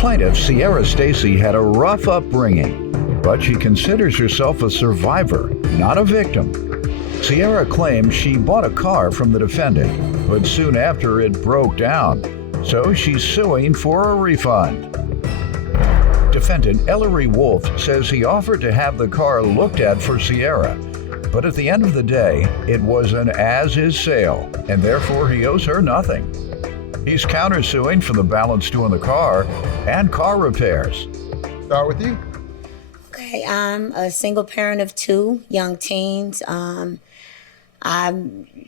Plaintiff Sierra Stacy had a rough upbringing, but she considers herself a survivor, not a victim. Sierra claims she bought a car from the defendant, but soon after it broke down, so she's suing for a refund. Defendant Ellery Wolf says he offered to have the car looked at for Sierra, but at the end of the day, it was an as-is sale, and therefore he owes her nothing. He's countersuing for the balance due on the car and car repairs. Start with you. Okay, I'm a single parent of 2 young teens. I'm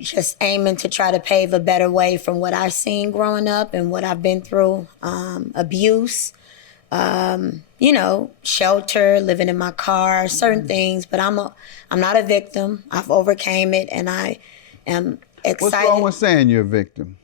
just aiming to try to pave a better way from what I've seen growing up and what I've been through. Abuse, shelter, living in my car, certain things, but I'm not a victim. I've overcame it, and I am excited. What's wrong with saying you're a victim?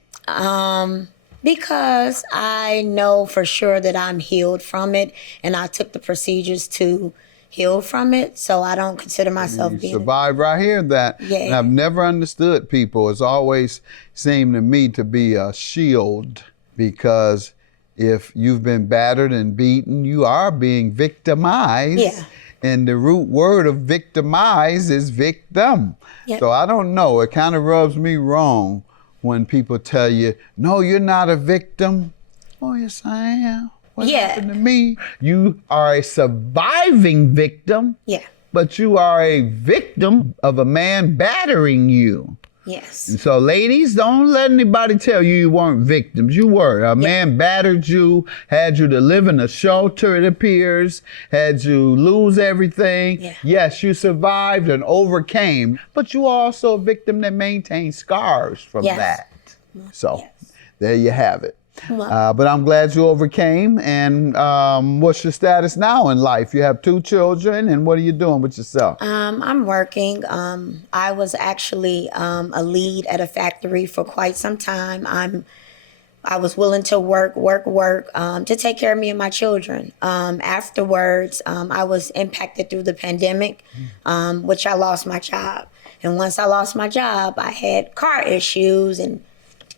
Because I know for sure that I'm healed from it, and I took the procedures to heal from it, so I don't consider myself being survived right here that. Yeah. And I've never understood people. It's always seemed to me to be a shield, because if you've been battered and beaten, you are being victimized. Yeah. And the root word of victimize is victim. Yep. So I don't know, it kind of rubs me wrong when people tell you, no, you're not a victim. Oh, yes, I am. What happened to me? You are a surviving victim. Yeah. But you are a victim of a man battering you. Yes. And so ladies, don't let anybody tell you you weren't victims. You were. A man battered you, had you to live in a shelter, it appears, had you lose everything. Yeah. Yes, you survived and overcame, but you are also a victim that maintained scars from that. So there you have it. Well, But I'm glad you overcame. And what's your status now in life? You have 2 children, and what are you doing with yourself? I'm working. I was actually a lead at a factory for quite some time. I was willing to work to take care of me and my children. Afterwards, I was impacted through the pandemic, which I lost my job. And once I lost my job, I had car issues, and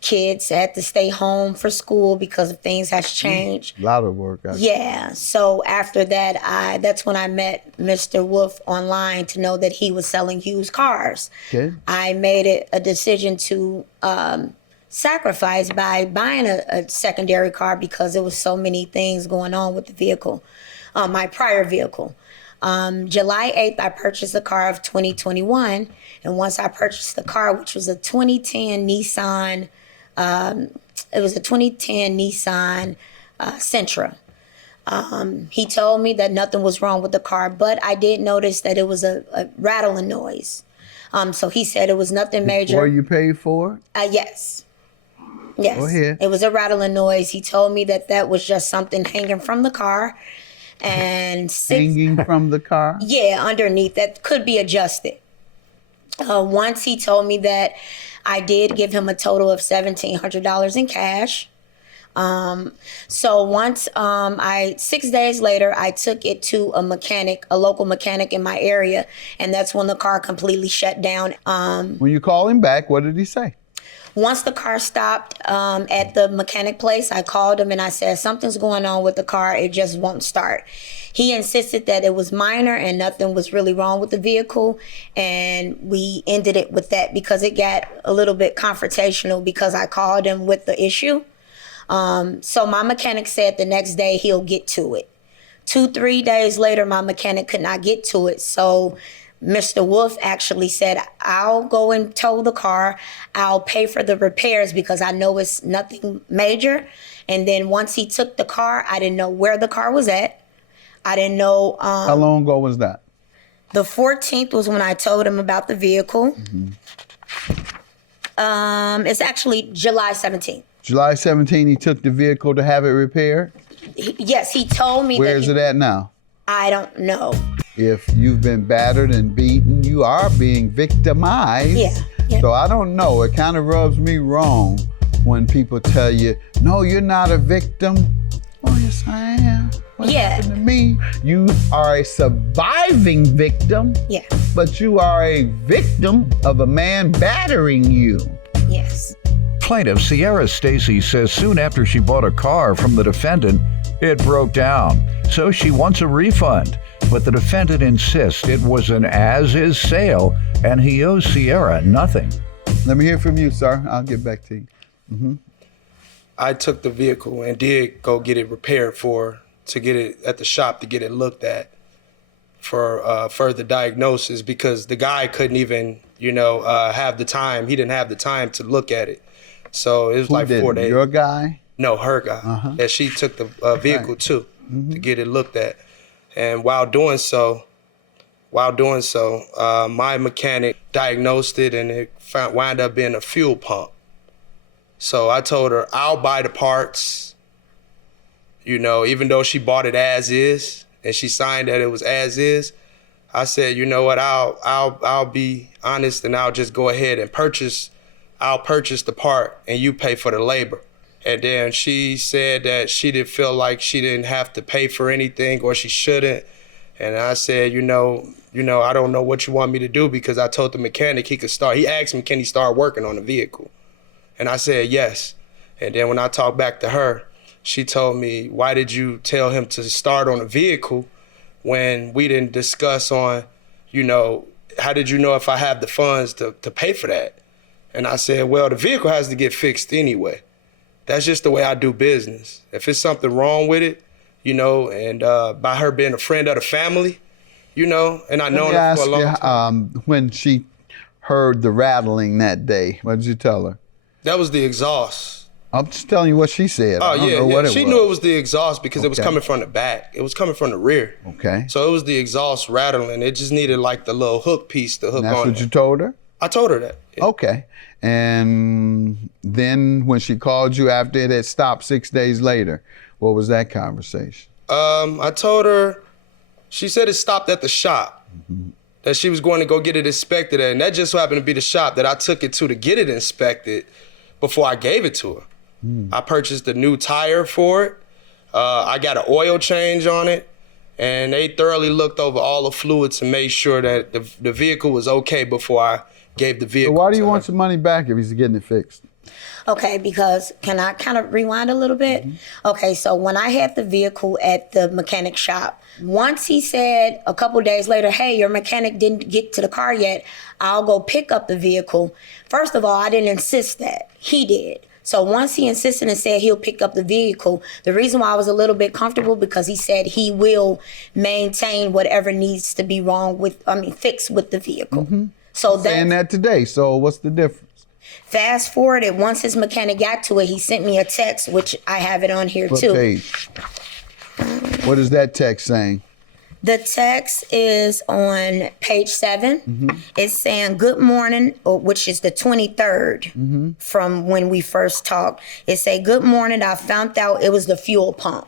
kids had to stay home for school because of things has changed. A lot of work. Yeah. So after that, that's when I met Mr. Wolf online to know that he was selling used cars. Okay. I made it a decision to sacrifice by buying a secondary car because there was so many things going on with the vehicle, my prior vehicle. July 8th, I purchased a car of 2021. And once I purchased the car, which was a 2010 Nissan, it was a 2010 Nissan Sentra. He told me that nothing was wrong with the car, but I did notice that it was a rattling noise. So he said it was nothing major. Before you paid for it? Yes. Yes. Go ahead. It was a rattling noise. He told me that was just something hanging from the car. And hanging from the car? Yeah, underneath. That could be adjusted. Once he told me that I did give him a total of $1,700 in cash. So once 6 days later, I took it to a local mechanic in my area, and that's when the car completely shut down. When you call him back, what did he say? Once the car stopped at the mechanic place, I called him and I said, something's going on with the car. It just won't start. He insisted that it was minor and nothing was really wrong with the vehicle. And we ended it with that because it got a little bit confrontational because I called him with the issue. So my mechanic said the next day he'll get to it. 2-3 days later, my mechanic could not get to it. So Mr. Wolf actually said, I'll go and tow the car. I'll pay for the repairs because I know it's nothing major. And then once he took the car, I didn't know where the car was at. I didn't know. How long ago was that? The 14th was when I told him about the vehicle. It's actually July 17th. July 17th, he took the vehicle to have it repaired? Yes, he told me. Where is it at now? I don't know. If you've been battered and beaten, you are being victimized. Yeah. So I don't know. It kind of rubs me wrong when people tell you, no, you're not a victim. Oh, yes, I am. What happened to me? You are a surviving victim. Yeah. But you are a victim of a man battering you. Yes. Plaintiff Sierra Stacy says soon after she bought a car from the defendant, It broke down, so she wants a refund, but the defendant insists it was an as-is sale and he owes Sierra nothing. Let me hear from you, sir. I'll get back to you. I took the vehicle and did go get it repaired to get it at the shop to get it looked at for further diagnosis, because the guy couldn't even, have the time. He didn't have the time to look at it. So it was Who like did 4 it? days. Your guy? No, her guy. That she took the vehicle to get it looked at. And while doing so, my mechanic diagnosed it, and it wound up being a fuel pump. So I told her, I'll buy the parts, even though she bought it as is, and she signed that it was as is. I said, you know what, I'll be honest, and I'll just go ahead and I'll purchase the part and you pay for the labor. And then she said that she didn't feel like she didn't have to pay for anything, or she shouldn't. And I said, I don't know what you want me to do, because I told the mechanic he could start. He asked me, can he start working on the vehicle? And I said, yes. And then when I talked back to her, she told me, why did you tell him to start on a vehicle when we didn't discuss on, how did you know if I have the funds to pay for that? And I said, well, the vehicle has to get fixed anyway. That's just the way I do business. If it's something wrong with it, and by her being a friend of the family, and I know her for a long time. When she heard the rattling that day, what did you tell her? That was the exhaust. I'm just telling you what she said. Oh, I don't know what it she was. knew it was the exhaust because it was coming from the back. It was coming from the rear. Okay. So it was the exhaust rattling. It just needed like the little hook piece to hook That's on. what you told her? I told her that. Yeah. Okay. And then when she called you after it had stopped 6 days later, what was that conversation? I told her, she said it stopped at the shop, that she was going to go get it inspected at. And that just so happened to be the shop that I took it to get it inspected before I gave it to her. I purchased a new tire for it. I got an oil change on it. And they thoroughly looked over all the fluids and made sure that the vehicle was okay before I gave the vehicle. So why do you to want her. some money back if he's getting it fixed? Okay, because can I kind of rewind a little bit? Okay, so when I had the vehicle at the mechanic shop, once he said a couple days later, hey, your mechanic didn't get to the car yet, I'll go pick up the vehicle. First of all, I didn't insist that. He did. So once he insisted and said he'll pick up the vehicle, the reason why I was a little bit comfortable, because he said he will maintain whatever needs to be fixed with the vehicle. So that's Saying that today, so what's the difference? fast forwarded. Once his mechanic got to it, he sent me a text, which I have it on here What too. page? What is that text saying? The text is on page 7. It's saying, good morning, which is the 23rd from when we first talked. It say, good morning, I found out it was the fuel pump.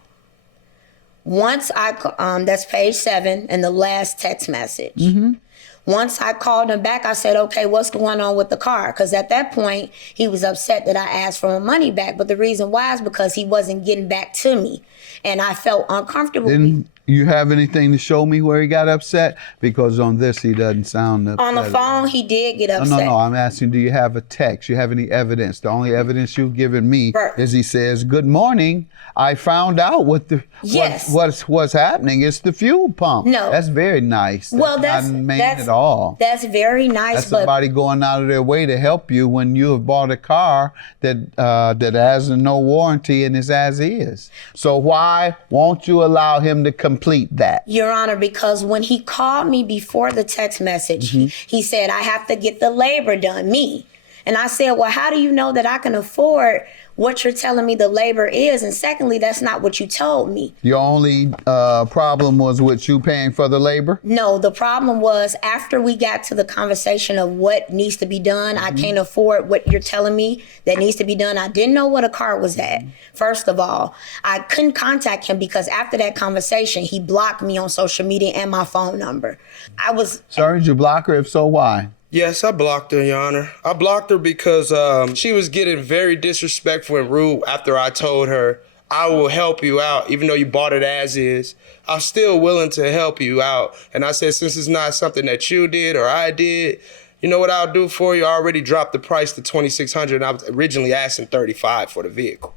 Once that's page 7 and the last text message. Once I called him back, I said, okay, what's going on with the car? Because at that point, he was upset that I asked for my money back. But the reason why is because he wasn't getting back to me. And I felt uncomfortable. Didn't you have anything to show me where he got upset? Because on this, he doesn't sound upset. On the phone, he did get upset. No, I'm asking, do you have a text? You have any evidence? The only evidence you've given me is he says, good morning, I found out what's happening. It's the fuel pump. No. That's very nice. That's not mean at all. That's very nice. That's somebody going out of their way to help you when you have bought a car that has no warranty and is as is. So why won't you allow him to complete that? Your Honor, because when he called me before the text message, he said, I have to get the labor done, me. And I said, well, how do you know that I can afford what you're telling me the labor is? And secondly, that's not what you told me. Your only problem was with you paying for the labor? No, the problem was after we got to the conversation of what needs to be done, I can't afford what you're telling me that needs to be done. I didn't know what a car was at. First of all, I couldn't contact him because after that conversation, he blocked me on social media and my phone number. Sir, did you block her? If so, why? Yes, I blocked her, Your Honor. I blocked her because she was getting very disrespectful and rude after I told her, I will help you out, even though you bought it as is. I'm still willing to help you out. And I said, since it's not something that you did or I did, you know what I'll do for you? I already dropped the price to $2,600, and I was originally asking $35 for the vehicle.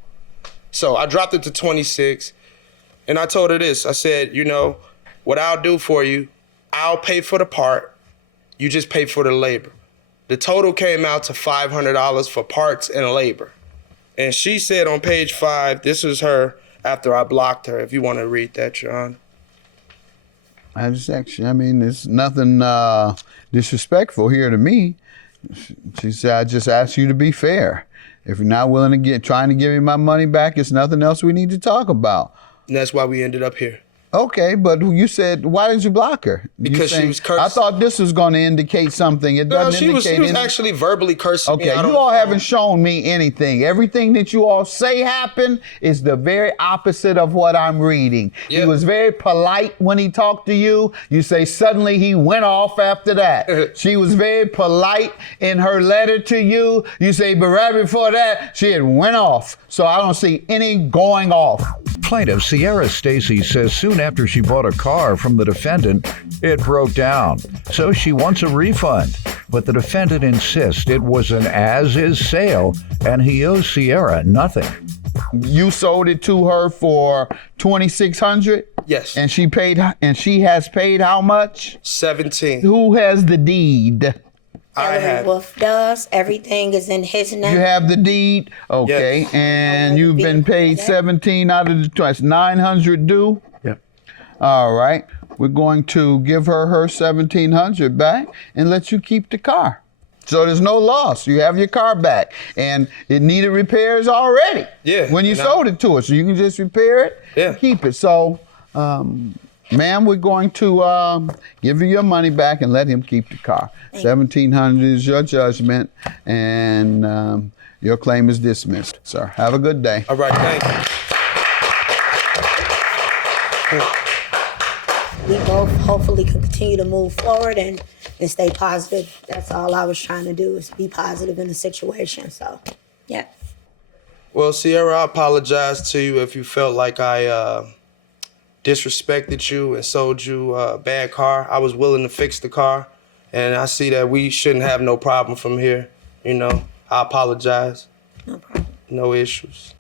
So I dropped it to $26. And I told her this. I said, you know, what I'll do for you, I'll pay for the part. You just pay for the labor. The total came out to $500 for parts and labor. And she said on page 5, this is her after I blocked her, if you want to read that, Your Honor. I mean, it's nothing disrespectful here to me. She said, I just asked you to be fair. If you're not willing to trying to give me my money back, it's nothing else we need to talk about. And that's why we ended up here. Okay, but you said, why did you block her? Because she was cursing. I thought this was going to indicate something. It doesn't indicate she was actually verbally cursing me. Okay, you all haven't shown me anything. Everything that you all say happened is the very opposite of what I'm reading. Yep. He was very polite when he talked to you. You say suddenly he went off after that. She was very polite in her letter to you. You say, but right before that, she had went off. So I don't see any going off. Plaintiff Sierra Stacy says soon after she bought a car from the defendant, it broke down. So she wants a refund. But the defendant insists it was an as-is sale and he owes Sierra nothing. You sold it to her for $2,600? Yes. And she has paid how much? $17. Who has the deed? Ellery Wolf does. Everything is in his name. You have the deed? Okay. Yes. And you've been paid 17 out of the 900 due? Yep. All right. We're going to give her 1,700 back and let you keep the car. So there's no loss. You have your car back. And it needed repairs already. Yeah. When you sold it to us. So you can just repair it and keep it. So, ma'am, we're going to give you your money back and let him keep the car. $1,700 is your judgment, and your claim is dismissed, sir. Have a good day. All right, thank you. We both hopefully can continue to move forward and stay positive. That's all I was trying to do, is be positive in the situation. So, yeah. Well, Sierra, I apologize to you if you felt like I disrespected you and sold you a bad car. I was willing to fix the car, and I see that we shouldn't have no problem from here. You know, I apologize. No problem. No issues.